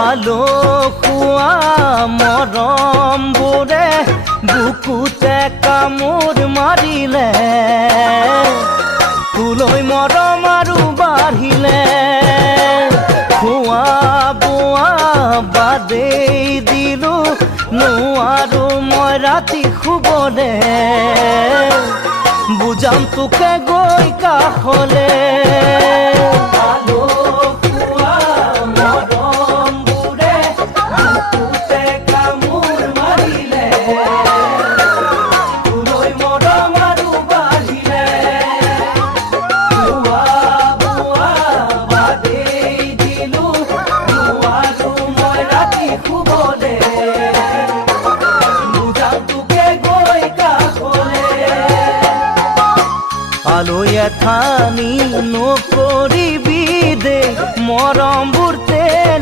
আলো খোৱা মৰমবোৰে বুকুতে কামোৰ মাৰিলে তোলৈ মৰম আৰু বাঢ়িলে খোৱা বোৱা বাদেই দিলো নোৱাৰো মই ৰাতি শুবলে বুজাম তোকে গৈ কাষলে আলোয় থানি নকৰিবি দে মৰমবোৰ তেনে